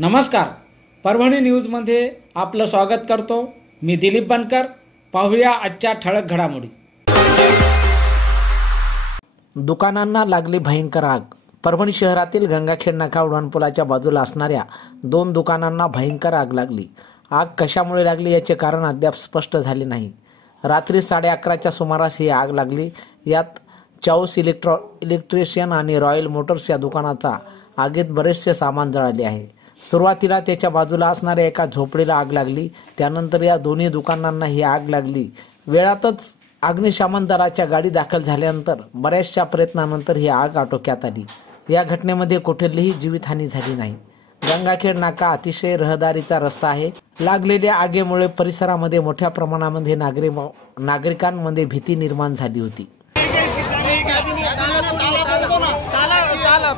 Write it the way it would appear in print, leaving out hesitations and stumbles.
नमस्कार, परभणी न्यूजमध्ये आपलं स्वागत करतो। मी दिलीप बनकर। पाहूया आजच्या ठळक घडामोडी। दुकानांना लागली भयंकर आग। परभणी शहरातील गंगाखेड नाका उड्डाणपुलाच्या बाजूला असणाऱ्या 2 दुकानांना भयंकर आग लागली। आग कशामुळे लागली याचे कारण अद्याप स्पष्ट झाले नाही। रात्री 11:30च्या सुमारास ही आग लागली। यात चाऊस इलेक्ट्रिशियन आणि रॉयल मोटर्स या दुकानाचा आगीत बरेचसे सामान जळाले आहे। सुरुवातीला त्याच्या बाजूला असणाऱ्या एका झोपडीला आग लागली, त्यानंतर या दोन्ही दुकानांना ही आग लागली। वेळातच अग्निशमन दलाच्या गाडी दाखल झाल्यानंतर बऱ्याचशा प्रयत्नानंतर ही आग आटोक्यात आली। या घटनेमध्ये कुठलीही जीवितहानी झाली नाही। गंगाखेड नाका अतिशय रहदारीचा रस्ता आहे। लागलेल्या आगीमुळे परिसरामध्ये मोठ्या प्रमाणामध्ये नागरिकांमध्ये भीती निर्माण झाली होती। ताला